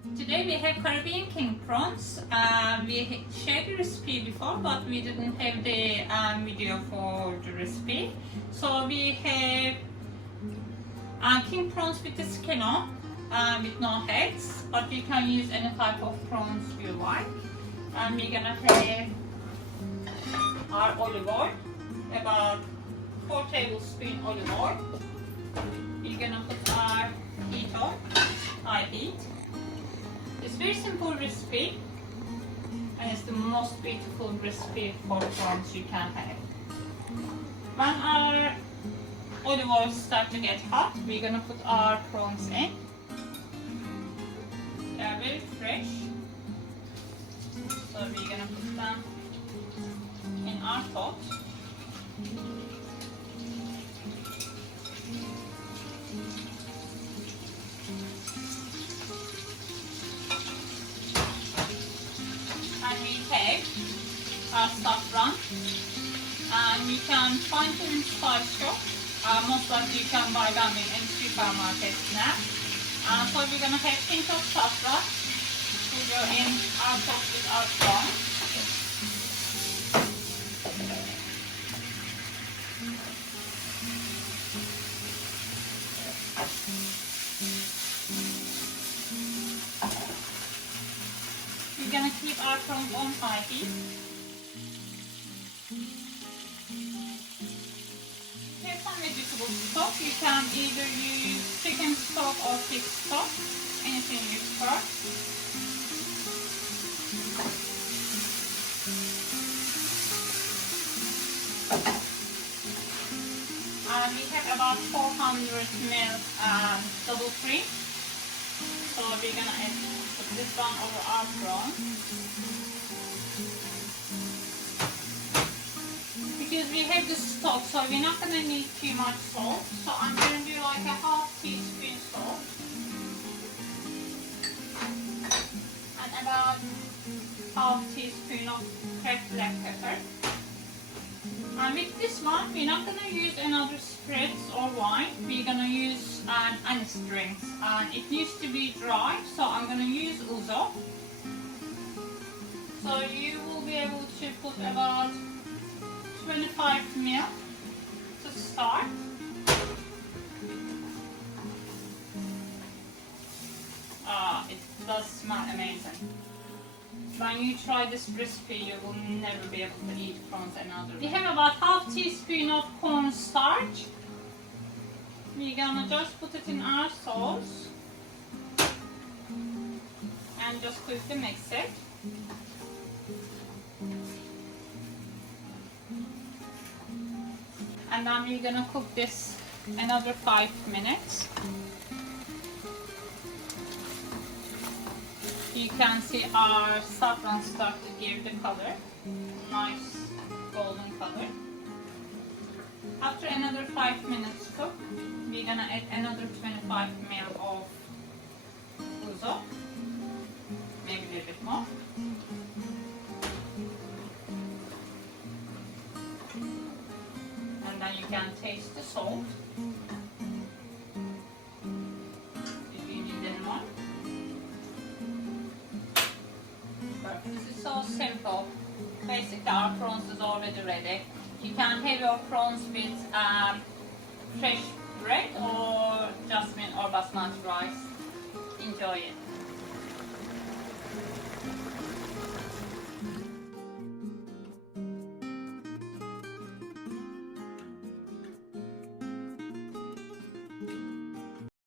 Today we have Caribbean King Prawns. We shared the recipe before, but we didn't have the video for the recipe. So we have King Prawns with the skin on, with no heads, but you can use any type of prawns you like. And we're gonna have our olive oil, about 4 tablespoons olive oil. We're gonna put our heat on, high heat. It's very simple recipe, and it's the most beautiful recipe for prawns you can have. When our olive oil starts to get hot, we're gonna put our prawns in. They are very fresh, so we're gonna put them in our pot. And we have our saffron, and you can find them in spice shop. Most likely you can buy them in any supermarkets now. So we're gonna have a pinch of saffron to go in our pot with our prawn. We're gonna keep our prawns on high heat. Here's some vegetable stock. You can either use thickened stock or thick stock, anything you prefer. We have about 400 ml double cream. So we're gonna put this one over our prawn. Because we have the stock, so we're not gonna need too much salt. So I'm gonna do like a half teaspoon salt. And about half teaspoon of cracked black pepper. And with this one, we're not gonna use another spirits or wine. We're gonna use an anise drinks, and it needs to be dry, so I'm gonna use Ouzo. So you will be able to put about 25 ml to start. It does smell amazing. When you try this recipe, you will never be able to eat prawns another. We have about half teaspoon of corn starch. We're gonna just put it in our sauce and just quickly mix it. And then we're gonna cook this another 5 minutes. You can see our saffron start to give the color, nice golden color. After another 5 minutes cook, we're gonna add another 25 ml of Ouzo, maybe a little bit more. And then you can taste the salt. If you need any more. This is so simple. Basically our prawns is already ready. You can have your prawns with fresh bread or jasmine or basmati rice. Enjoy it.